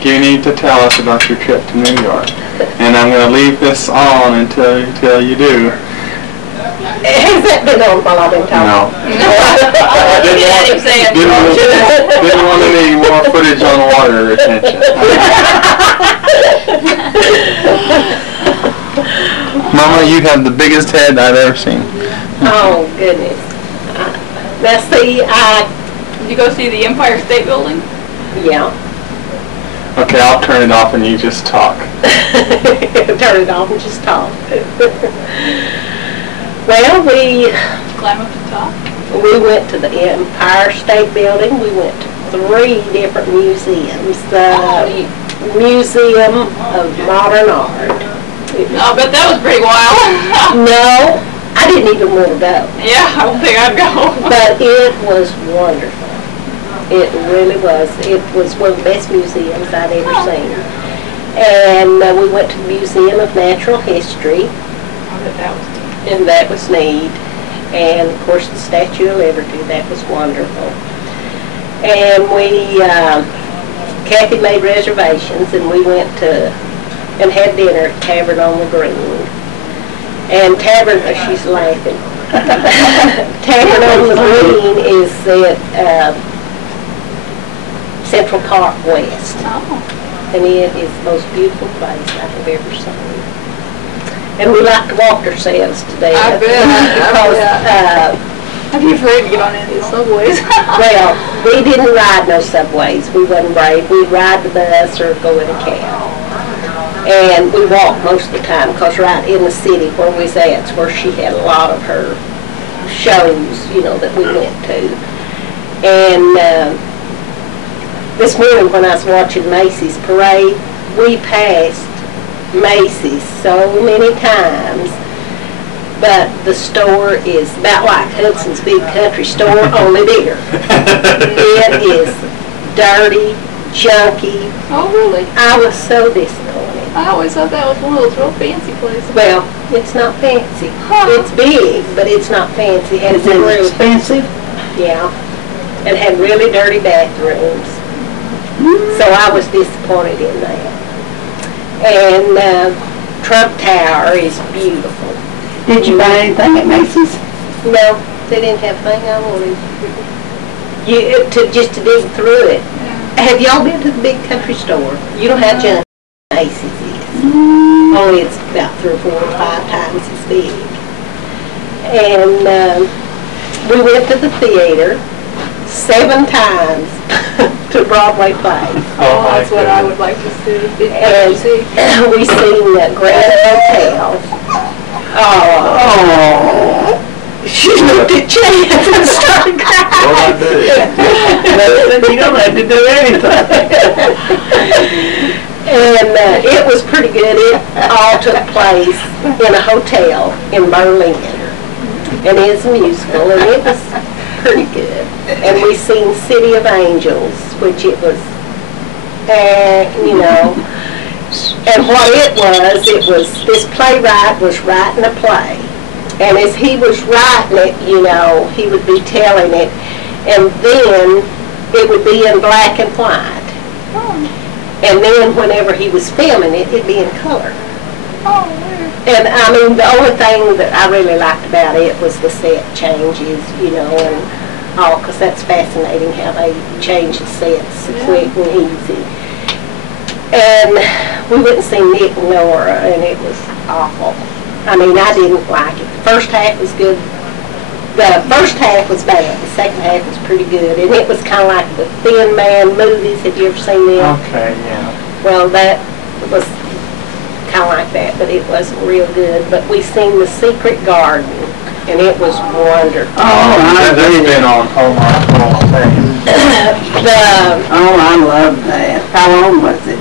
book you need to tell us about your trip to New York. And I'm going to leave this on until you do. Has that been on while I've been talking? No. Didn't want any more footage on water retention. Mama, you have the biggest head I've ever seen. Oh, goodness. Now, see, Did you go see the Empire State Building? Yeah. Okay, I'll turn it off and you just talk. Turn it off and just talk. Well, we Climb up to the top? We went to the Empire State Building. We went to 3 different museums. The Museum of Modern Art. I bet that was pretty wild. No, I didn't even want to go. Yeah, I don't think I'd go. But it was wonderful. It really was. It was one of the best museums I'd ever seen. And we went to the Museum of Natural History. I bet that was neat. And that was neat. And of course the Statue of Liberty, that was wonderful. And we, Kathy made reservations and we went to and had dinner at Tavern on the Green. And Tavern, she's laughing. Tavern on the Green is at Central Park West. Oh. And it is the most beautiful place I have ever seen. And we like to walk ourselves today. I bet. Because, I'd be afraid to get on any of these subways. well, we didn't ride no subways. We wasn't brave. We'd ride the bus or go in a cab. And we walked most of the time because right in the city where we was at is where she had a lot of her shows, you know, that we went to. And this morning when I was watching Macy's parade, we passed Macy's so many times, but the store is about like Hudson's Big Country Store, only bigger. It is dirty, junky. Oh, really? I was so disappointed. I always thought that was one of those real fancy places. Well, it's not fancy. Huh. It's big, but it's not fancy. It Is it really expensive? Yeah. It had really dirty bathrooms. So I was disappointed in that. And Trump Tower is beautiful. Did you buy anything at Macy's? No, they didn't have a thing I wanted. Just to dig through it. Have y'all been to the Big Country Store? You don't have giant Macy's is. Only it's about 3 or 4 or 5 times as big. And we went to the theater 7 times to Broadway play. Oh, that's what I would like to see. And we seen the Grand Hotel. Oh. She looked at Chance and started crying. What did I do? You don't have to do anything. And it was pretty good. It all took place in a hotel in Berlin. And it's a musical, and it was pretty good. And we seen City of Angels, which it was, you know. And what it was this playwright was writing a play. And as he was writing it, you know, he would be telling it, and then it would be in black and white. Oh. And then whenever he was filming it, it'd be in color. Oh, weird. And I mean, the only thing that I really liked about it was the set changes, you know, and all, because that's fascinating how they change the sets so quick and easy. And we went and seen Nick and Nora, and it was awful. I mean, I didn't like it. The first half was good. The first half was bad. The second half was pretty good. And it was kind of like the Thin Man movies. Have you ever seen them? Okay, yeah. Well, that was kind of like that, but it wasn't real good. But we seen The Secret Garden, and it was wonderful. I've been on Hallmark all day. Oh, I love that. How long was it?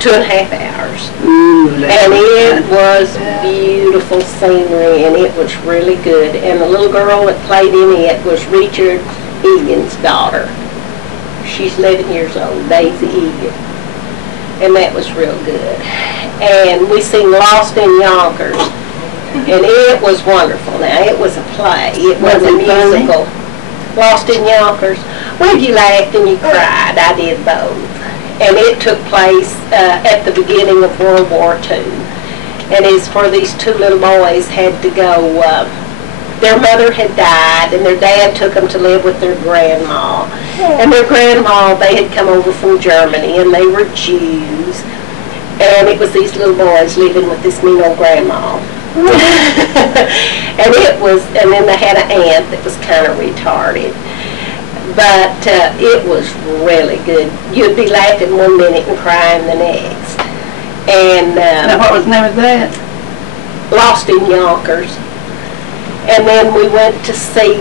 2.5 hours. Ooh, And it was beautiful scenery, and it was really good. And the little girl that played in it was Richard Egan's daughter. She's 11 years old, Daisy Egan. And that was real good. And we seen Lost in Yonkers, and it was wonderful. Now, it was a play. It wasn't a musical. Lost in Yonkers. Well, you laughed and you cried. I did both. And it took place at the beginning of World War II. And it's for these two little boys had to go, their mother had died, and their dad took them to live with their grandma. And their grandma, they had come over from Germany, and they were Jews. And it was these little boys living with this mean old grandma. And then they had an aunt that was kind of retarded. But it was really good. You'd be laughing one minute and crying the next. And Now, what was the name of that? Lost in Yonkers. And then we went to see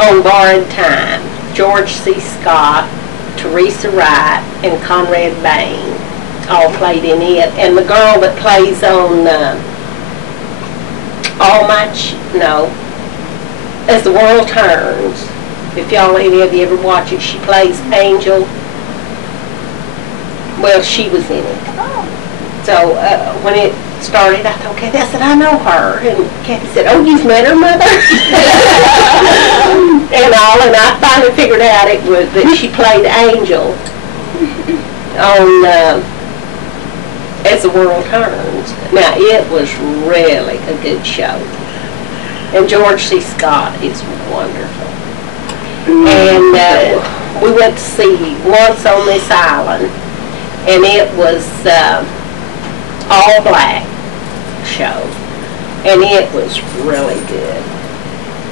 On Borrowed Time, George C. Scott, Teresa Wright, and Conrad Bain all played in it. And the girl that plays on As the World Turns, if any of you ever watch it, she plays Angel. Well, she was in it. So when it started, I thought, Kathy, I said, I know her. And Kathy said, oh, you've met her mother? and I finally figured out that she played Angel on As the World Turns. Now, it was really a good show. And George C. Scott is wonderful. And we went to see Once on This Island, and it was all black show, and it was really good.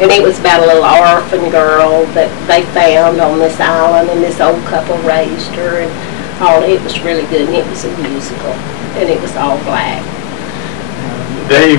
And it was about a little orphan girl that they found on this island, and this old couple raised her, and all. It was really good, and it was a musical, and it was all black. Dave